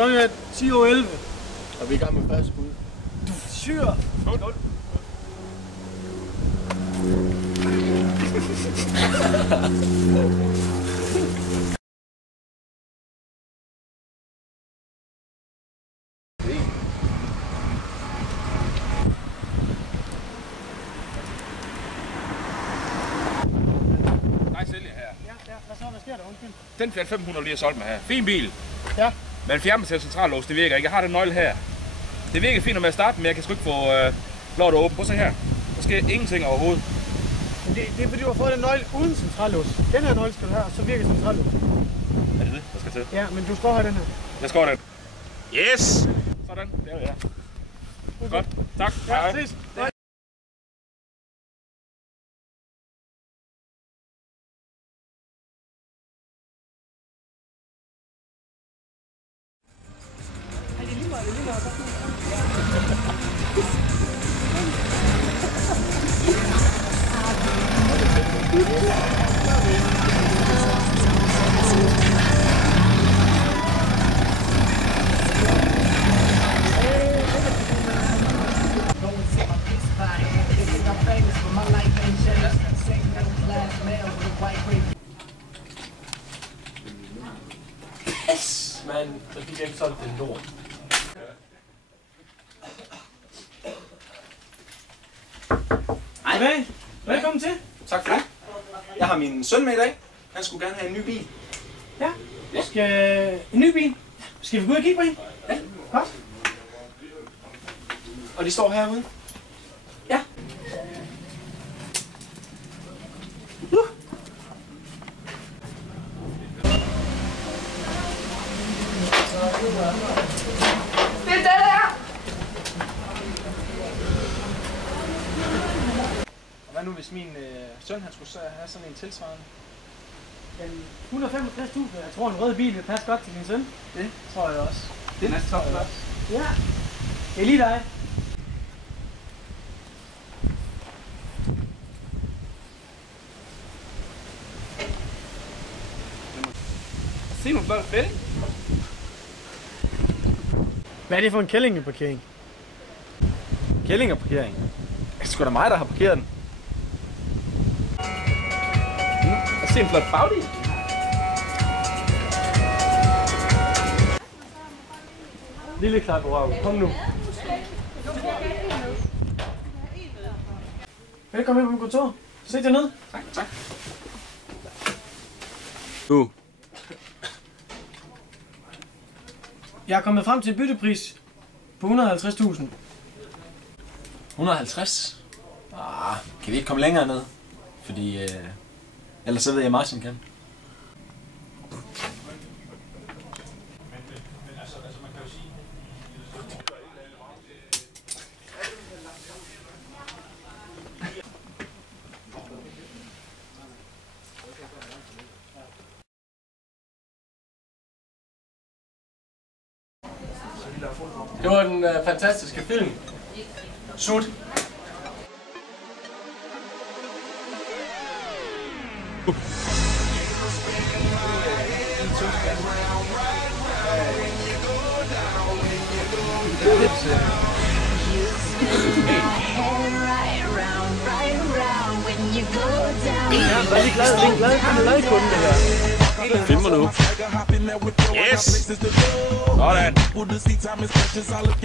Klokken er 10:11. Og vi er i gang med første bud. Syr! 0. Nej, sælger her. Ja, hvad sker der? Undskyld. Den Fiat 500 lige har solgt mig her. Fin bil. Ja. Men fjernbetalt centrallås, det virker ikke. Jeg har den nøgle her. Det virker fint, når jeg starter, men jeg kan sgu ikke få lov at åbne. Prøv at se her. Der sker ingenting overhovedet. Men det er fordi, du har fået den nøgle uden centrallås. Den her nøgle skal du have, og så virker centrallås. Er det det, der skal til? Ja, men du skal have den her. Jeg skal have den. Yes! Sådan. Der er jeg. Godt. Tak. Ja, Hej. ses. Hej. Men så fik jeg ikke solgt den lort. Hej. Velkommen til. Tak for det. Jeg har min søn med i dag. Han skulle gerne have en ny bil. Ja. Skal en ny bil. Skal vi gå ud og kigge på en? Ja. Godt. Og de står herude. Ja. Det er det der! Og hvad nu hvis min søn han skulle have sådan en tilsvarende? 165.000. Jeg tror, en rød bil vil passe godt til din søn. Det Tror jeg også. det er næsten top. Ja. Det er lige dig. Se nogle flotte fælde. Hvad er det for en kællingeparkering? Kællingerparkering. Det er sgu da mig, der har parkeret den. Jeg ser en flot bagdel. Lille klap på røven. Kom nu. Velkommen ind på min kontor. Sæt jer ned. Tak. Jeg er kommet frem til en byttepris på 150.000. 150? Kan vi ikke komme længere ned? Fordi ellers så ved jeg Martin kan. Det var den fantastiske film. Sut. Jeg er lige glad kunde det her. Filmer nu. Yes! Sådan.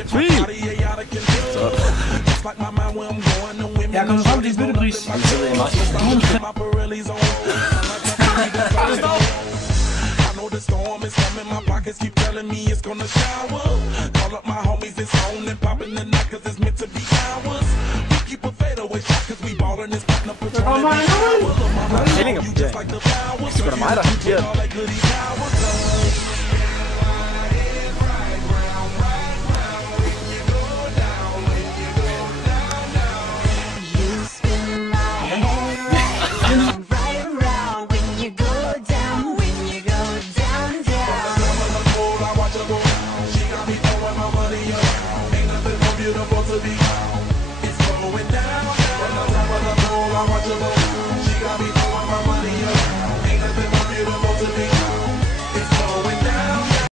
Sweet! Jeg er kommet frem til en byttepris. Så ved jeg Martin. The storm is coming, my pockets keep telling me it's gonna shower. Call up my homies, it's on and popping the night cause it's meant to be ours. We keep a fadeaway shot cause we ballin' this partner for trying to be ours. You just like the flowers. Det er sgu da mig, der har parkeret den.